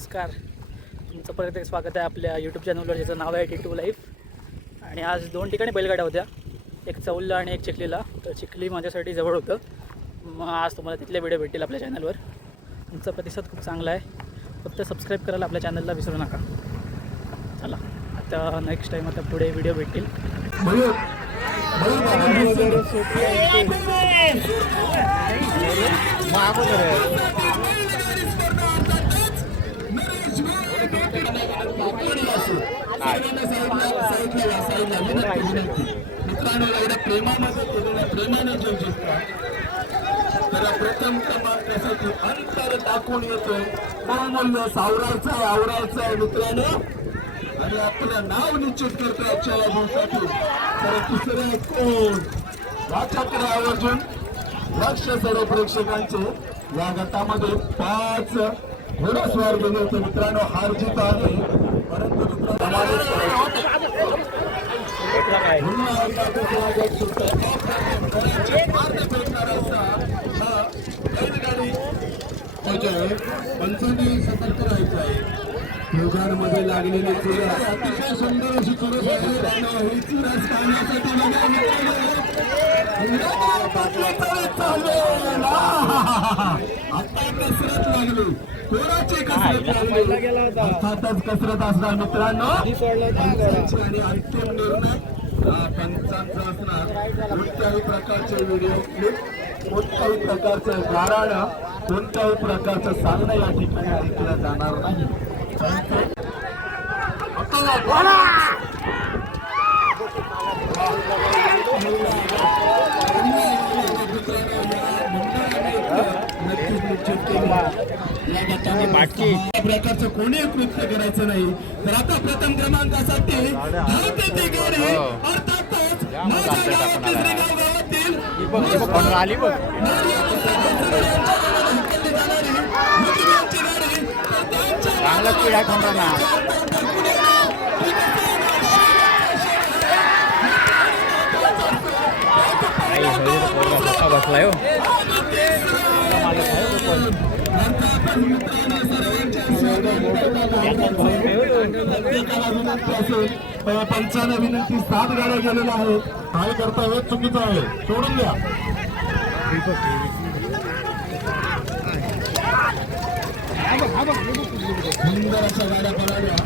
नमस्कार. तुमचं परत एक स्वागत आहे आपल्या यूट्यूब चॅनलवर ज्याचं नाव आहे टी टू लाईफ आणि आज दोन ठिकाणी बैलगाड्या होत्या. एक चौलला आणि एक चिखलीला. तर चिखली माझ्यासाठी जवळ होतं. मग आज तुम्हाला तिथले व्हिडिओ भेटतील आपल्या चॅनलवर तुमचा प्रतिसाद खूप चांगला आहे. फक्त सबस्क्राईब करायला आपल्या चॅनलला विसरू नका. चला आता नेक्स्ट टाईम आता पुढे व्हिडिओ भेटतील. मित्रांनो एवढ्या प्रेमामध्ये केलेल्या प्रेमाने जो जिंकला तर प्रथम क्रमांकासाठी अंतर टाकून येतोय बहुमूल्य सावरायचं आहे आवरायचं आहे मित्रांनो आणि आपलं नाव निश्चित करतोय आजच्या या दिवसातून तर तिसरे कोण वाचाकडे आवर्जून लक्ष सर्व प्रेक्षकांचे या गटामध्ये पाच घोडस्वार गेले होते मित्रांनो हार जीत आहे. परंतु आहे. सतर्क राहायचं आहे योगांमध्ये लागलेली चुरस अतिशय सुंदर अशी चुरस आहे ही चुरस पाहण्यासाठी बघा मित्रांनो. इंग्रजांनी टाकलं तरी चालेल. आहाहाहा. आता कसरत लागली कोणाची कसरत लागली अर्थातच कसरत असणार मित्रांनो. आणि अंतिम निर्णय पंचांचा असणार. कोणत्याही प्रकारचे व्हिडिओ क्लिप कोणत्याही प्रकारचं गाराणं कोणत्याही प्रकारचं सांगणं या ठिकाणी ऐकलं जाणार नाही. या गटाने या प्रकारचं कोणी कृत्य करायचं नाही. तर आता प्रथम क्रमांकासाठी धावते ती गाडी. अर्थातच माझ्या गावातील गावातील चांगला आहे कोणता बसलाय हो. पंचाने विनंती सात गाड्या गेलेल्या आहेत काय करताय चुकीचं आहे सोडून द्या सुंदर अशा गाड्या पळाल्या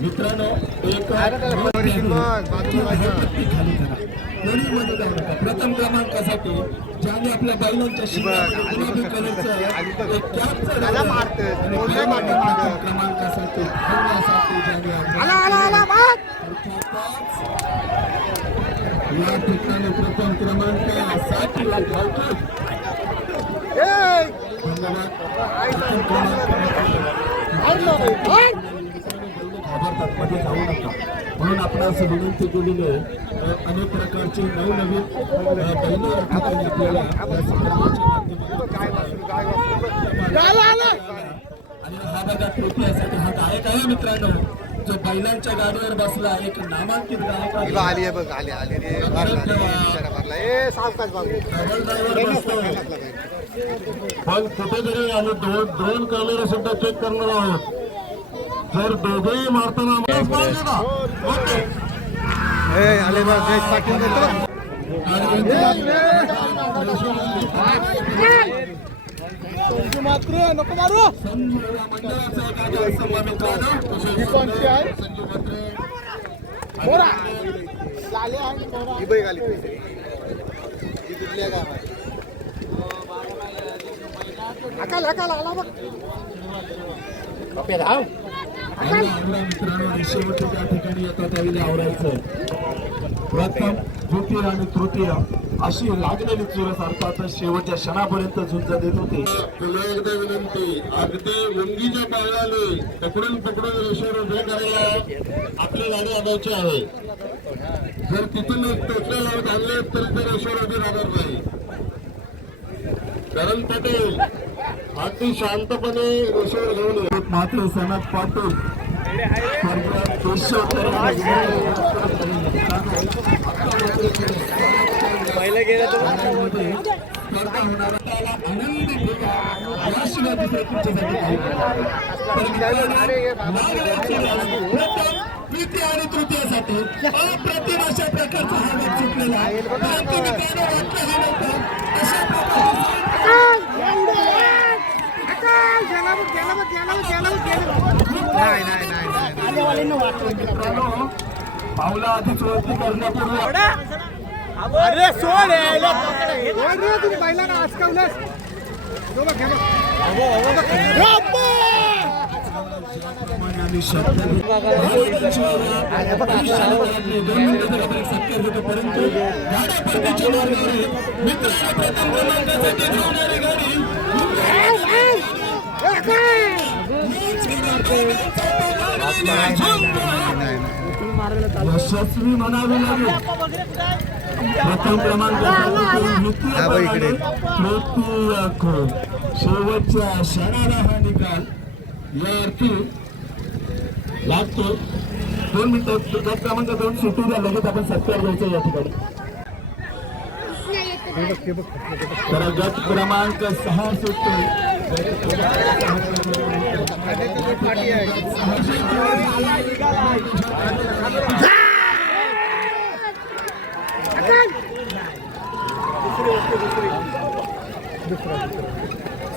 मित्रांनो एक खाली करा जाऊ नका प्रथम क्रमांकासाठी ज्याने आपल्या बैलांच्या गुलाबी कलरचं एक कॅपचं क्रमांकासाठी खेळण्यासाठी ज्याने या ठिकाणी प्रथम क्रमांकासाठी धावतो धन्यवादमध्ये जाऊ नका म्हणून आपणास विनंती केलेली आहे अनेक प्रकारचे नवनवीन बैलं या ठिकाणी आपल्याला आणि हा बघा तृतीयासाठी हा गायक आहे मित्रांनो. जो बैलांच्या गाडीवर बसला एक नामांकित गायक आहे. आली बघ आली आली रे. पण कुठेतरी आम्ही दोन दोन कॅमेरे सुद्धा चेक करणार आहोत. जर दोघेही मारताना बघ मात्र नको मारू ही बैग आली गावात आणि आवरा मित्रांनो आणि त्या ठिकाणी येतात त्यावेळी आवरायचं प्रथम द्वितीय आणि तृतीय अशी लागलेली चुरस अर्थात शेवटच्या क्षणापर्यंत झुंज देत होते. तुला एकदा विनंती अगदी मुंगीच्या पायाने पकडून पकडून रेषेवर उभे करायला आपली गाडी आणायची आहे. जर तिथून टोचले लावत आणले तर ते रेषेवर उभी राहणार नाही. करण पटेल अगदी शांतपणे रेषेवर घेऊन मात्र सनद पाटील. स्वर्गीय केशव तरे आणि तृतीयसाठी अप्रतिम अशा प्रकारचा हा गट सुटलेला आहे परंतु मित्रांनो वाटलंही नव्हतं अशा प्रकारचा नाही नाही नाही नाही पावला आधीच वरती करण्यापूर्वी अरे सोड तुम्ही पाहिला ना आज आणि शब्द परंतु गाड्या परतीच्या मार्गावर आहेत. प्रथम क्रमांकासाठी धावणारी गाडी यशस्वी म्हणावी लागेल प्रथम हा. तृतीय खोल शेवटच्या क्षणाला हा निकाल या अर्थी लागतो. दोन मिनिटं गट क्रमांक दोन सुटू द्या. लगेच आपण सत्कार घ्यायचा या ठिकाणी. तर गट क्रमांक सहा सुटतो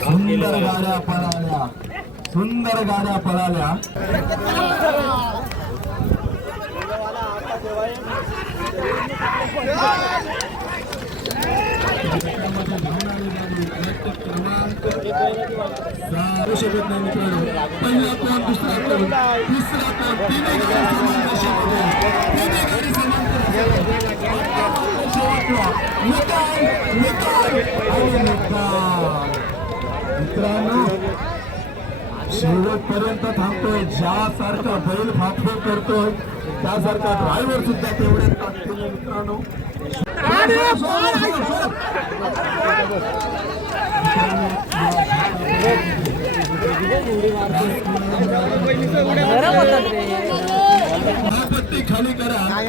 सुंदर गाड्या पळाल्या. सुंदर गाड्या पळाल्या. सांगू शकत नाही मित्रांनो पहिला कोण दुसरा कोण तिसरा कोण तिन्ही गाडी समान तिन्ही गाडी समान मित्रांनो शेवटपर्यंत थांबतोय. ज्यासारखा बैल फाटफोड करतोय. त्यासारखा ड्रायव्हर सुद्धा तेवढेच ताकदीने मित्रांनो. महापत्ती खाली करा. नाही,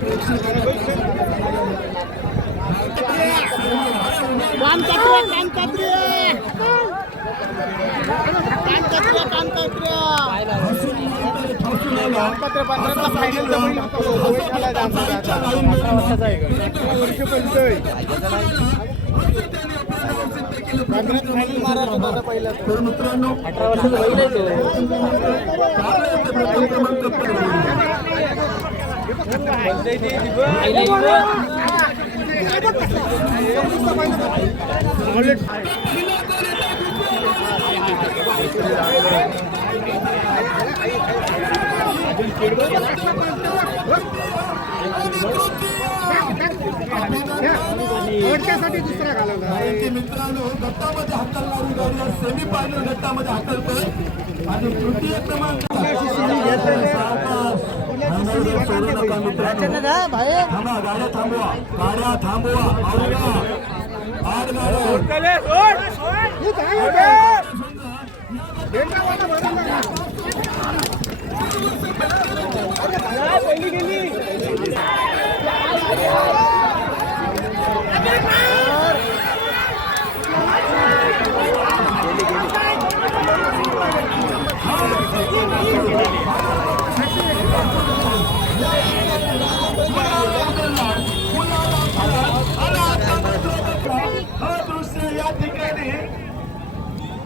ప్రేక్షకుల तर मित्रांनो अठरा वर्षाचा काय आहे प्रथम क्रमांक ओळखण्यासाठी दुसरा घालवला. की मित्रांनो गटामध्ये हाकलणारी गाडी आज सेमी फायनल गटामध्ये हाकलतोय. आणि तृतीय क्रमांक हॅमरवर सोडू नका मित्रांनो. थांबा गाड्या थांबवा गाड्या थांबवा. आठ गाड्या.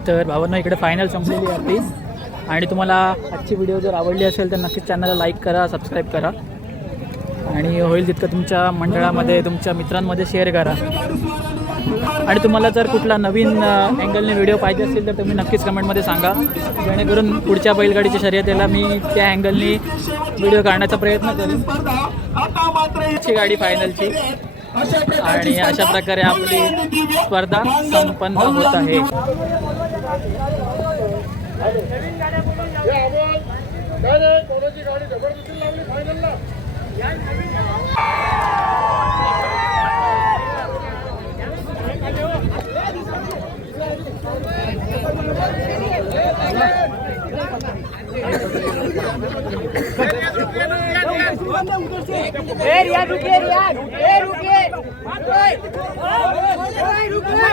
तर भावांना इकडे फायनल संपलेली आहे आपली आणि तुम्हाला आजची व्हिडिओ जर आवडली असेल तर नक्कीच चॅनलला लाईक करा सबस्क्राईब करा. आणि होईल तितकं तुमच्या मंडळामध्ये तुमच्या मित्रांमध्ये शेअर करा. आणि तुम्हाला जर कुठला नवीन अँगलने व्हिडिओ पाहिजे असतील तर तुम्ही नक्कीच कमेंटमध्ये सांगा. जेणेकरून पुढच्या बैलगाडीच्या शर्यतीला मी त्या अँगलनी व्हिडिओ काढण्याचा प्रयत्न करेन. गाडी फायनलची आणि अशा प्रकारे आपली स्पर्धा संपन्न होत आहे. कोणाची गाडी जबरदस्ती लावली फायनलला Hey, Rian, rupiah, Rian. Hey, rupiah. Mantap. Hey, rupiah.